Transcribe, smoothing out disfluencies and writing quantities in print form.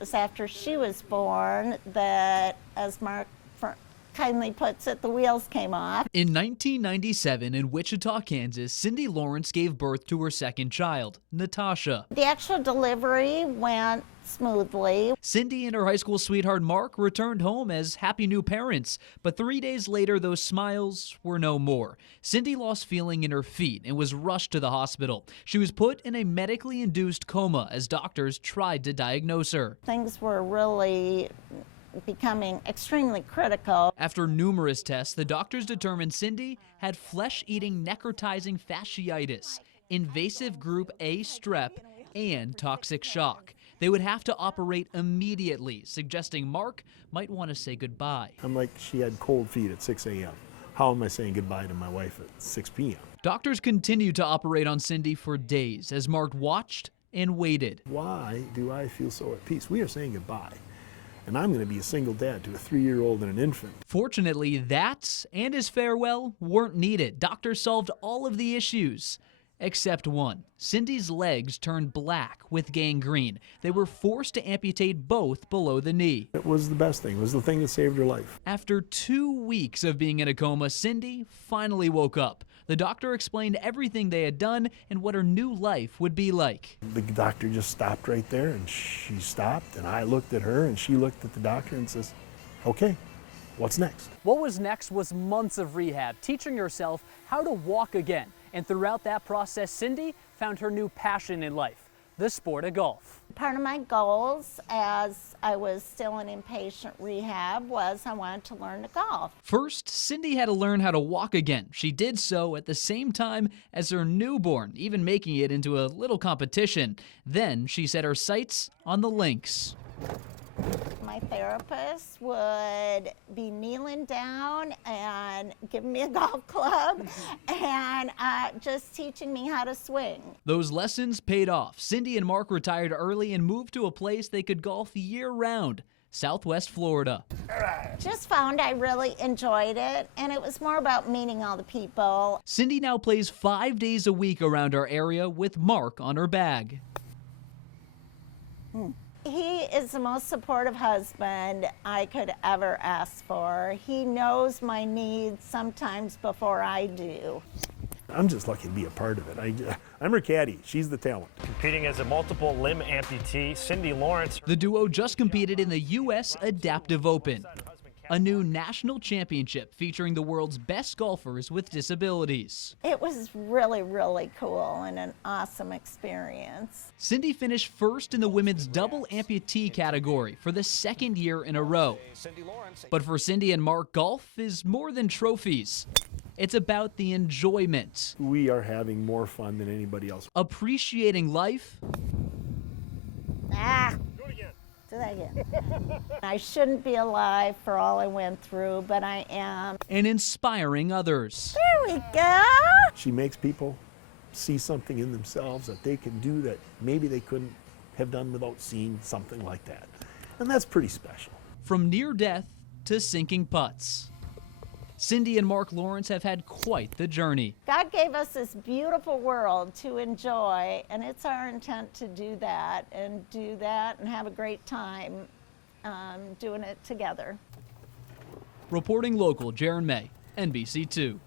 was after she was born that, as Mark kindly puts it, the wheels came off. In 1997 in Wichita, Kansas, Cindy Lawrence gave birth to her second child, Natasha. The actual delivery went smoothly. Cindy and her high school sweetheart Mark returned home as happy new parents, but 3 days later those smiles were no more. Cindy lost feeling in her feet and was rushed to the hospital. She was put in a medically induced coma as doctors tried to diagnose her. Things were really becoming extremely critical. After numerous tests, the doctors determined Cindy had flesh-eating necrotizing fasciitis, invasive group A strep, and toxic shock. They would have to operate immediately, suggesting Mark might want to say goodbye. I'm like, she had cold feet at 6 a.m. How am I saying goodbye to my wife at 6 p.m.? Doctors continued to operate on Cindy for days as Mark watched and waited. Why do I feel so at peace? We are saying goodbye. And I'm going to be a single dad to a 3-year-old and an infant. Fortunately, that and his farewell weren't needed. Doctors solved all of the issues, except one. Cindy's legs turned black with gangrene. They were forced to amputate both below the knee. It was the best thing. It was the thing that saved her life. After 2 weeks of being in a coma, Cindy finally woke up. The doctor explained everything they had done and what her new life would be like. The doctor just stopped right there, and she stopped, and I looked at her, and she looked at the doctor and says, okay, what's next? What was next was months of rehab, teaching herself how to walk again. And throughout that process, Cindy found her new passion in life, the sport of golf. Part of my goals as I was still in inpatient rehab was I wanted to learn to golf. First, Cindy had to learn how to walk again. She did so at the same time as her newborn, even making it into a little competition. Then she set her sights on the links. My therapist would be kneeling down and giving me a golf club and just teaching me how to swing. Those lessons paid off. Cindy and Mark retired early and moved to a place they could golf year-round, Southwest Florida. Just found I really enjoyed it, and it was more about meeting all the people. Cindy now plays 5 days a week around our area with Mark on her bag. He is the most supportive husband I could ever ask for. He knows my needs sometimes before I do. I'm just lucky to be a part of it. I'm her caddy. She's the talent. Competing as a multiple limb amputee, Cindy Lawrence. The duo just competed in the U.S. Adaptive Open, a new national championship featuring the world's best golfers with disabilities. It was really, really cool and an awesome experience. Cindy finished first in the women's double amputee category for the second year in a row. But for Cindy and Mark, golf is more than trophies. It's about the enjoyment. We are having more fun than anybody else. Appreciating life. Do that again. I shouldn't be alive for all I went through, but I am. And inspiring others. There we go. She makes people see something in themselves that they can do that maybe they couldn't have done without seeing something like that. And that's pretty special. From near death to sinking putts, Cindy and Mark Lawrence have had quite the journey. God gave us this beautiful world to enjoy, and it's our intent to do that and have a great time doing it together. Reporting local, Jaron May, NBC2.